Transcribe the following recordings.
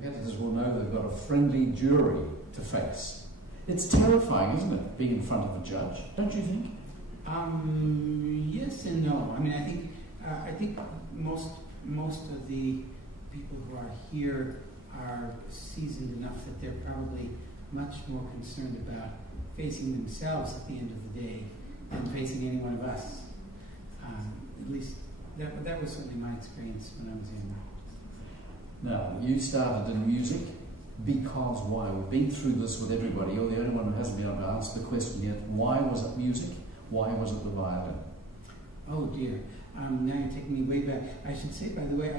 competitors will know they've got a friendly jury to face. It's terrifying, isn't it, being in front of a judge, don't you think? Yes and no. I mean, I think most of the people who are here are seasoned enough that they're probably much more concerned about facing themselves at the end of the day than facing any one of us. At least that was certainly my experience when I was in. Now, you started in music because why? We've been through this with everybody. You're the only one who hasn't been able to answer the question yet. Why was it music? Why was it the violin? Oh dear. Now you're taking me way back. I should say, by the way,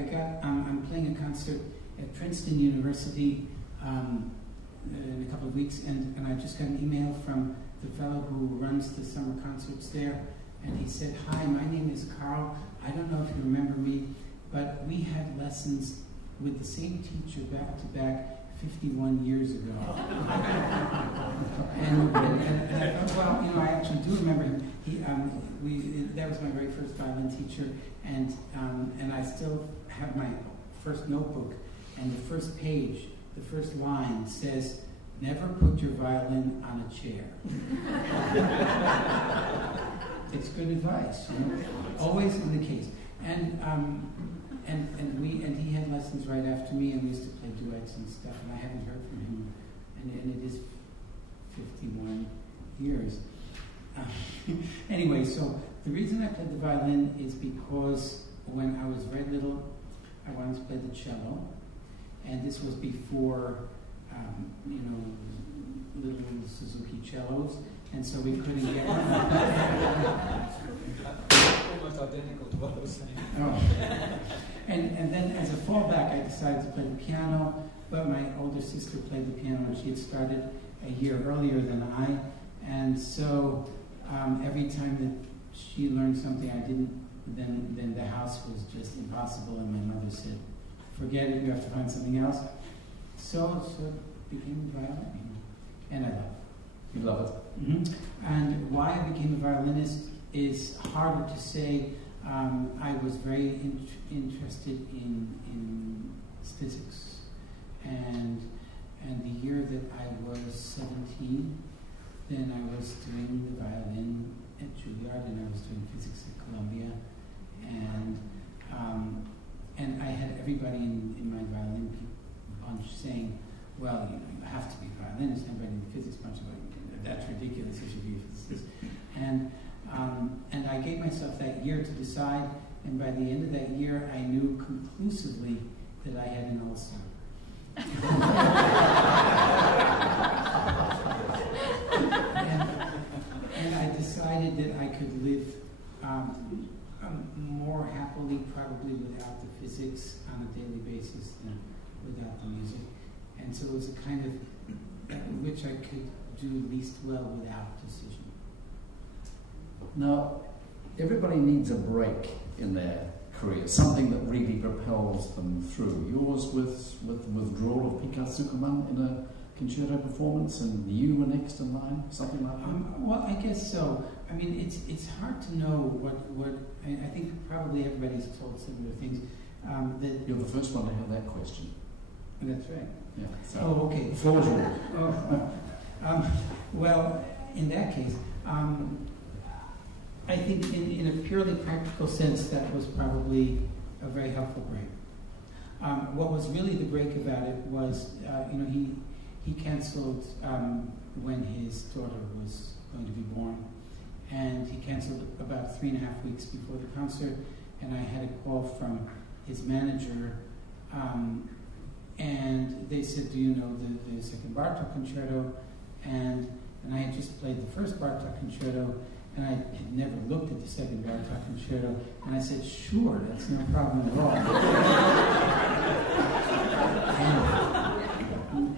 I'm playing a concert at Princeton University in a couple of weeks, and I just got an email from the fellow who runs the summer concerts there, and he said, "Hi, my name is Carl. I don't know if you remember me, but we had lessons with the same teacher back to back 51 years ago." and I thought, well, you know, I actually do remember him. That was my very first violin teacher, and I still have my first notebook, and the first page, the first line says, "Never put your violin on a chair." It's good advice, you know? Always in the case. And he had lessons right after me, and we used to play duets and stuff, and I haven't heard from him, and it is 51 years. Anyway, so the reason I played the violin is because when I was very little, I wanted to play the cello, and this was before, you know, little Suzuki cellos, and so we couldn't get one. Almost identical to what I was saying. Oh. And then as a fallback, I decided to play the piano, but my older sister played the piano, and she had started a year earlier than I, and so every time that she learned something I didn't, then the house was just impossible, and my mother said, "Forget it, you have to find something else." So it became violin, and I love it. You love it? Mm-hmm. And why I became a violinist is harder to say. I was very interested in physics, and the year that I was 17, then I was doing the violin at Juilliard, and I was doing physics at Columbia, and I had everybody in my violin bunch saying, "Well, you know, you have to be a violinist." Everybody in the physics bunch was like, "That's ridiculous, you should be a physicist." And I gave myself that year to decide, and by the end of that year, I knew conclusively that I had an ulcer. and I decided that I could live more happily probably without the physics on a daily basis than without the music. And so it was a kind of which I could do least well without decision. Now, everybody needs a break in their career, something that really propels them through. Yours with the withdrawal of Pika Sukuman in a concerto performance, and you were next in line, something like that? Well, I guess so. I mean, it's hard to know what I think probably everybody's told similar things. That You're the first one to have that question. That's right. Yeah. So oh, okay. The floor is yours. Well, in that case, I think in a purely practical sense, that was probably a very helpful break. What was really the break about it was, you know, he canceled when his daughter was going to be born, and he canceled about 3.5 weeks before the concert, and I had a call from his manager, and they said, "Do you know the second Bartok concerto?" And I had just played the first Bartok concerto, and I had never looked at the second Bartok concerto, and I said, "Sure, that's no problem at all."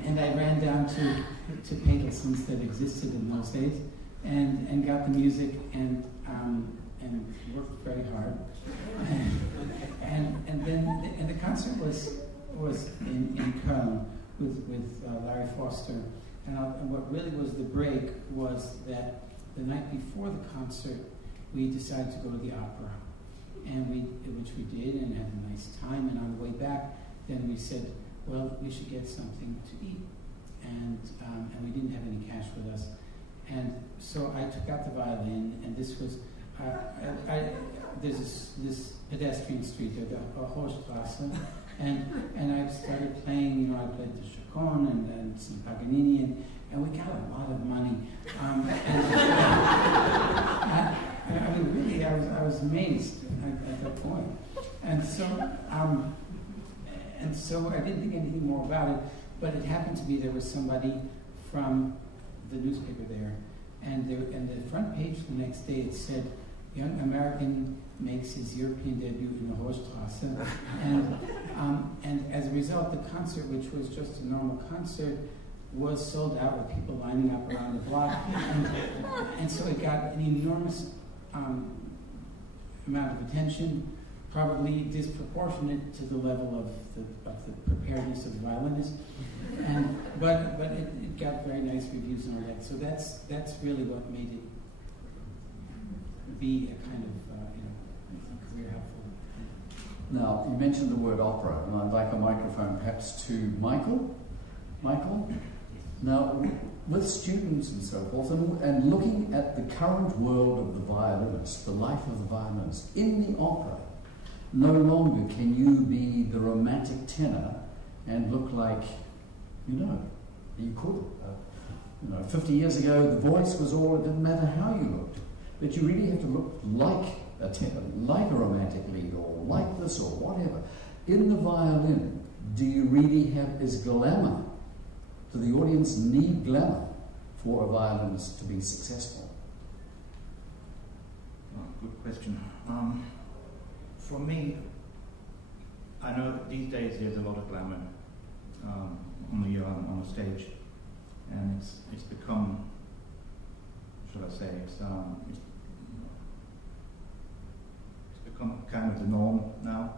and I ran down to Pagelson's that existed in those days, and got the music, and worked very hard, and then the concert was in Köln with Larry Foster, and what really was the break was that the night before the concert, we decided to go to the opera, and which we did, and had a nice time. And on the way back, then we said, well, we should get something to eat. And we didn't have any cash with us. And so I took out the violin, and this was, there's this pedestrian street there, the Hochstrasse, and I started playing, you know, I played the Chacon and some Paganini, and we got a lot of money. I mean, really, I was amazed at that point. And so I didn't think anything more about it, but it happened to be there was somebody from the newspaper there, and the front page the next day it said, "Young American makes his European debut in the Hochstrasse," and as a result, the concert, which was just a normal concert, was sold out with people lining up around the block, and so it got an enormous amount of attention, probably disproportionate to the level of the preparedness of the violinist, but it got very nice reviews and all that. So that's really what made it be a kind of career helpful. Now, you mentioned the word opera, and I'd like a microphone perhaps to Michael. Michael? Now, with students and so forth, and looking at the current world of the violinist, the life of the violinist, in the opera, no longer can you be the romantic tenor and look like, you could. 50 years ago, the voice was all, it didn't matter how you looked. But you really have to look like a tenor, like a romantic lead, or like this, or whatever. In the violin, do you really have, is glamour? Do the audience need glamour for a violinist to be successful? Oh, good question. For me, I know that these days there's a lot of glamour on the stage, and it's become, should I say, it's become kind of the norm now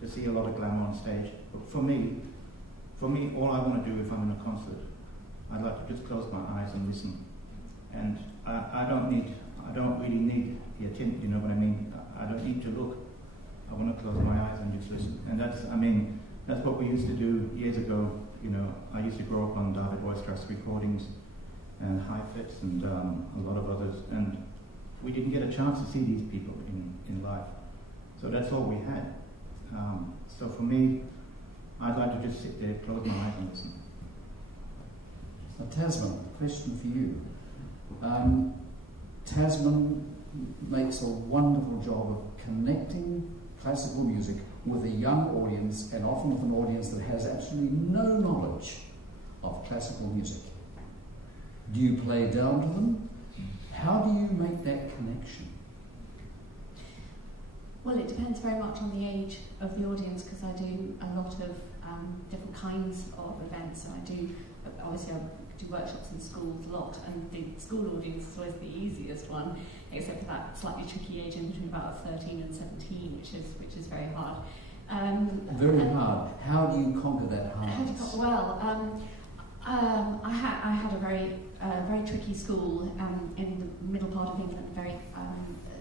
to see a lot of glamour on stage. But for me, all I want to do if I'm in a concert, I'd like to just close my eyes and listen. And I don't really need the attention. You know what I mean? I don't need to look. I want to close my eyes and just listen. And that's what we used to do years ago. You know, I used to grow up on David Oistrakh recordings and Hi-Fits and a lot of others. And we didn't get a chance to see these people in live. So that's all we had. So for me, I'd like to just sit there, close my eyes and listen. Now, Tasman, a question for you. Tasman makes a wonderful job of connecting classical music with a young audience, and often with an audience that has absolutely no knowledge of classical music. Do you play down to them? How do you make that connection? Well, it depends very much on the age of the audience, because I do a lot of different kinds of events. So I do workshops in schools a lot, and the school audience is always the easiest one, except for that slightly tricky age in between about 13 and 17, which is very hard. Very hard. How do you conquer that hardness? I had a very tricky school in the middle part of England, very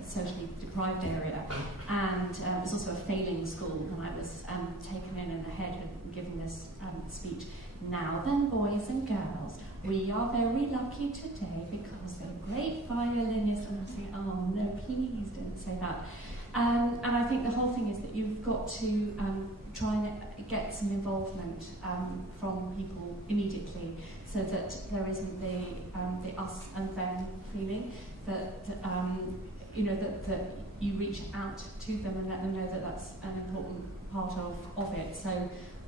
socially deprived area, and it was also a failing school, and I was taken in the head and given this speech. Now then, boys and girls, we are very lucky today because they're great violinists. And I'm saying, oh no, please don't say that. And I think the whole thing is that you've got to try and get some involvement from people immediately, so that there isn't the us and them feeling, that that you reach out to them and let them know that that's an important part of it. So,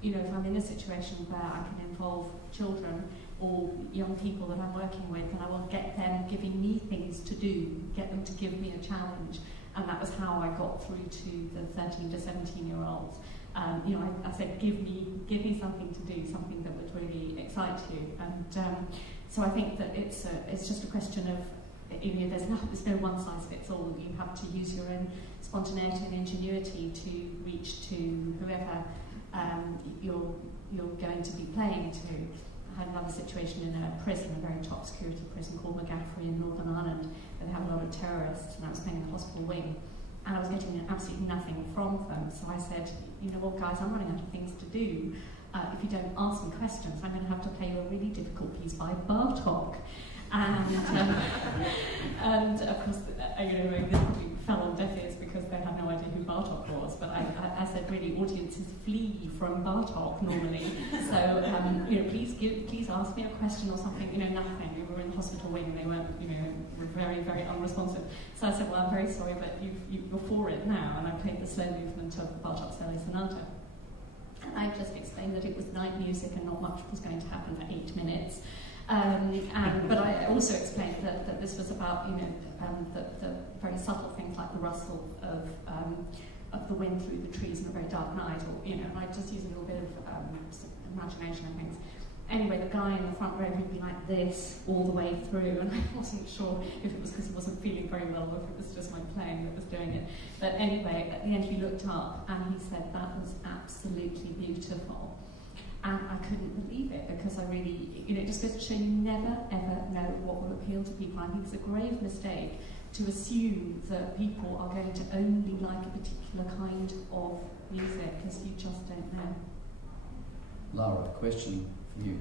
if I'm in a situation where I can involve children or young people that I'm working with, and I will get them giving me things to do, get them to give me a challenge. And that was how I got through to the 13 to 17-year-olds. I said, give me something to do, something that would really excite you. And so I think that it's just a question of, there's no one size fits all. You have to use your own spontaneity and ingenuity to reach to whoever you're going to be playing to. I had another situation in a prison, a very top security prison called McGaffrey in Northern Ireland, where they have a lot of terrorists, and I was playing in a hospital wing, and I was getting absolutely nothing from them. So I said, guys, I'm running out of things to do. if you don't ask me questions, I'm going to have to play you a really difficult piece by Bartók. And of course, this probably fell on deaf ears because they had no idea who Bartók was. But I said, really, audiences flee from Bartók normally. So please ask me a question or something. Nothing. We were in the hospital wing. They weren't, were very, very unresponsive. So I said, well, I'm very sorry, but you're for it now. And I played the slow movement of Bartók's early sonata. And I just explained that it was night music and not much was going to happen for 8 minutes. But I also explained that this was about, the very subtle things like the rustle of the wind through the trees in a very dark night, or, and I just used a little bit of imagination and things. Anyway, the guy in the front row would be like this all the way through, and I wasn't sure if it was because he wasn't feeling very well or if it was just my playing that was doing it. But anyway, at the end he looked up and he said, that was absolutely beautiful. And I couldn't believe it because I really, it just goes to show you never ever know what will appeal to people. I think it's a grave mistake to assume that people are going to only like a particular kind of music because you just don't know. Lara, question for you.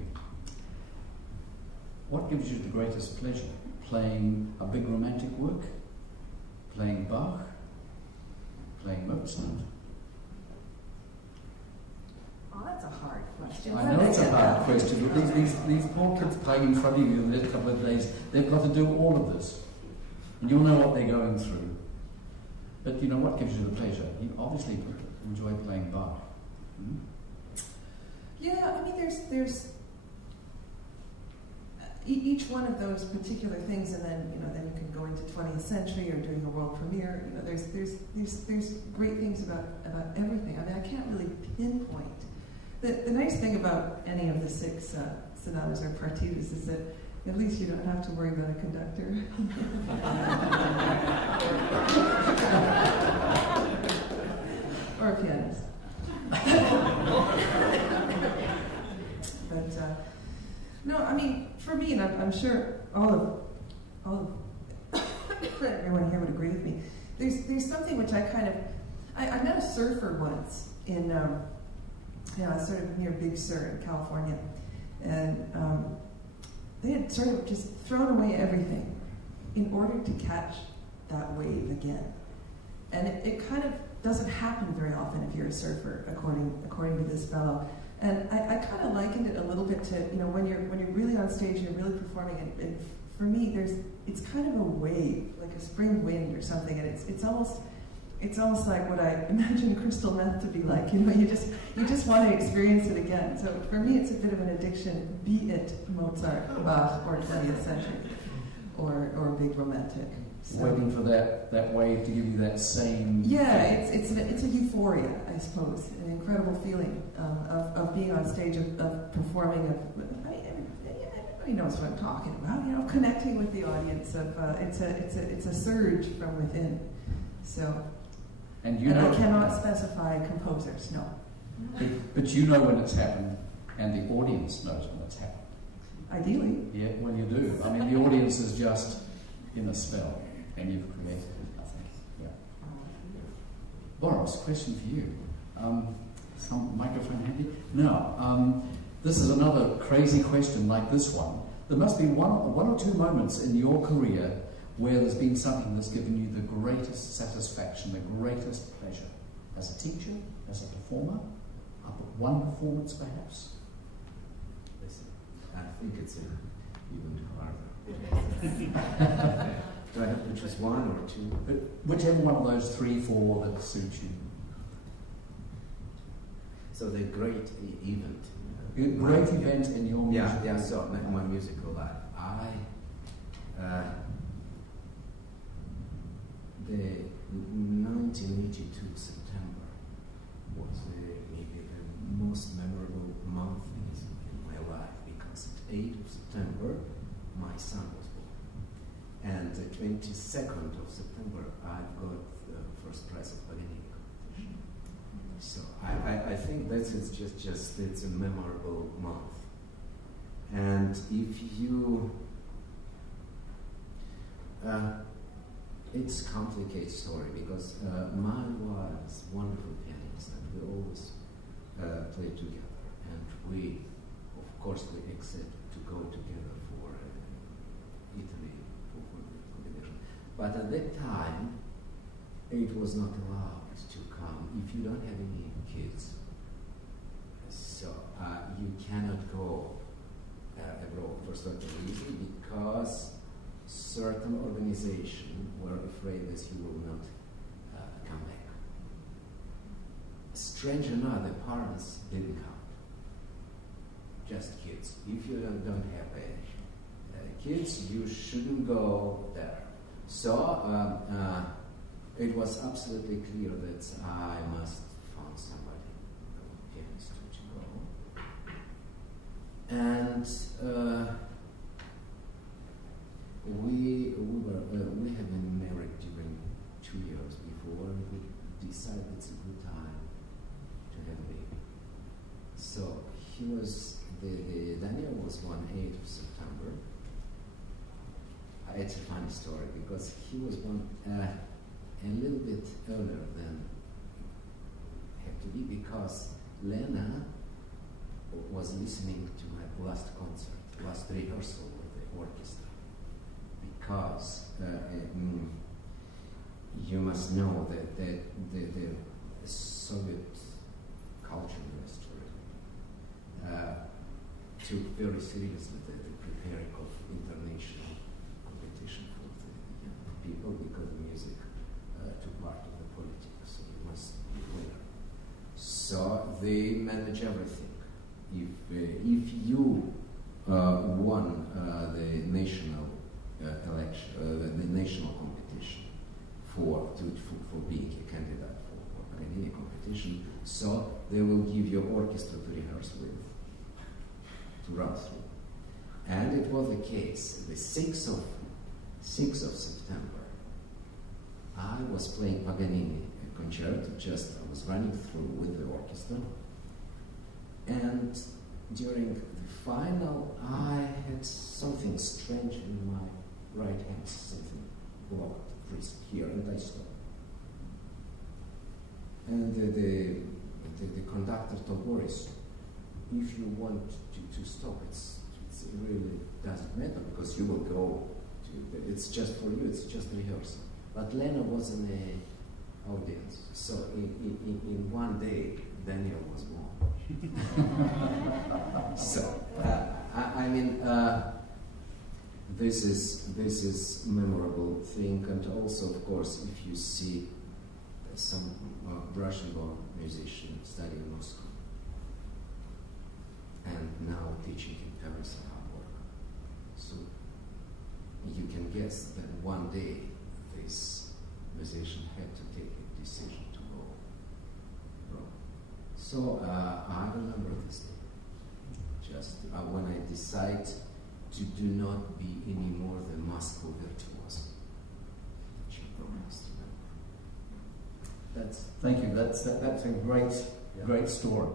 What gives you the greatest pleasure? Playing a big romantic work? Playing Bach? Playing Mozart? Oh, that's a hard question. I know it's a hard question, but these poor kids playing in front of you in the next couple of days, they've got to do all of this. And you'll know what they're going through. But what gives you the pleasure? You obviously enjoy playing Bach. Hmm? Yeah, I mean, there's each one of those particular things, and then then you can go into 20th century or doing a world premiere. There's great things about everything. I mean, I can't really pinpoint. The nice thing about any of the 6 sonatas or partitas is that at least you don't have to worry about a conductor. Or a pianist. But no, I mean, for me, and I'm sure all of everyone here would agree with me. There's something which I met a surfer once in sort of near Big Sur in California, and they had sort of just thrown away everything in order to catch that wave again. And it kind of doesn't happen very often if you're a surfer, according to this fellow. And I kind of likened it a little bit to, when you're really on stage and you're really performing, and for me, it's kind of a wave, like a spring wind or something, and it's almost like what I imagine crystal meth to be like. You just want to experience it again. So for me, it's a bit of an addiction, be it Mozart, Bach, or 20th century, or big romantic. So, waiting for that wave to give you that same. Yeah, it's a euphoria, I suppose, an incredible feeling of being on stage, of performing. Everybody knows what I'm talking about. Connecting with the audience. It's a surge from within. So. And I cannot specify composers, no. But you know when it's happened, and the audience knows when it's happened. Ideally. Yeah, well you do. I mean, the audience is just in a spell, and you've created it, I think. Yeah. Boris, question for you. Some microphone handy? Now, this is another crazy question like this one. There must be one or two moments in your career where there's been something that's given you the greatest satisfaction, the greatest pleasure, as a teacher, as a performer, one performance perhaps? Listen, I think it's even harder. Do I have to choose one or two? Whichever one of those 3, 4 that suits you. So the great event. Great event in your music. Yeah, so my musical life. The 1982 September was maybe the most memorable month in my life, because at 8th of September my son was born, and the 22nd of September I got the first prize of Violin competition. So I think that is just it's a memorable month. And if you it's a complicated story, because my wife is a wonderful pianist, and we always play together. and we, of course, we accept to go together for Italy for the competition. But at that time, it was not allowed to come if you don't have any kids. So you cannot go abroad for certain reason, because certain organizations were afraid that you will not come back. Strange enough, the parents didn't come. Just kids. If you don't have kids, you shouldn't go there. So it was absolutely clear that I must find somebody parents to go. And we have been married during 2 years before, and we decided it's a good time to have a baby. So he was, Daniel was born 8th of September. It's a funny story because he was born a little bit earlier than had to be, because Lena was listening to my last concert, last rehearsal with the orchestra. Because you must know that the Soviet culture industry took very seriously the preparing of international competition for the young people, because music took part of the politics, so you must be aware. So they manage everything. If you won the national election, the national competition for being a candidate for any competition, so they will give you orchestra to rehearse with, to run through. And it was the case. The 6th of September, I was playing Paganini a concerto. I was running through with the orchestra, and during the final, I had something strange in my right hand, something blocked, wrist here, and I stopped. And the conductor told Boris, if you want to stop, it really doesn't matter, because you will go to, it's just for you, it's just rehearsal. But Lena was in the audience, so in one day, Daniel was born. So, I mean, this is memorable thing, and also, of course, if you see some Russian-born musician studying in Moscow and now teaching in Paris and Hamburg, so you can guess that one day this musician had to take a decision to go abroad. So I remember this day. Just when I decide to do not be any more the Moscow virtuoso. Thank you. That's a great story.